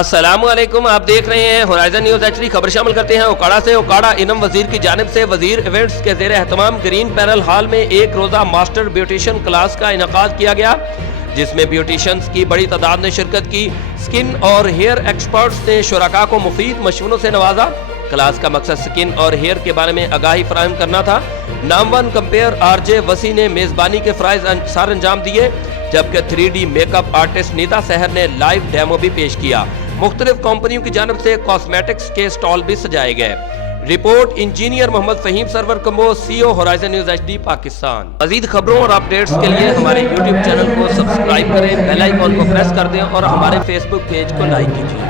السلام علیکم، آپ دیکھ رہے ہیں ہورائزن نیوز ایچ ڈی۔ خبر شامل کرتے ہیں اوکاڑا سے۔ اوکاڑا انم وزیر کی جانب سے وزیر ایونٹس کے زیر اہتمام گرین پینل ہال میں ایک روزہ ماسٹر بیوٹیشن کلاس کا انعقاد کیا گیا، جس میں بیوٹیشنز کی بڑی تعداد نے شرکت کی۔ سکن اور ہیئر ایکسپرٹس نے شرکاء کو مفید مشوروں سے نوازا۔ کلاس کا مقصد سکن اور ہیئر کے بارے میں آگاہی فراہم کرنا تھا۔ نامور کمپیئر آر جے وسیع نے میزبانی کے فرائض سر انجام دیے، جبکہ 3D میک اپ آرٹسٹ نیتا سحر نے لائیو ڈیمو بھی پیش کیا۔ مختلف کمپنیوں کی جانب سے کاسمیٹکس کے سٹال بھی سجائے گئے۔ Report engineer Muhammad Fahim Sarwar Kamboh, C O Horizon News H D Pakistan. مزید خبروں اور اپڈیٹس کے لیے ہمارے یوٹیوب چینل کو سبسکرائب کریں، بیل آئیکن کو پریس کر دیں اور ہمارے فیس بک پیج کو لائک کیجیے۔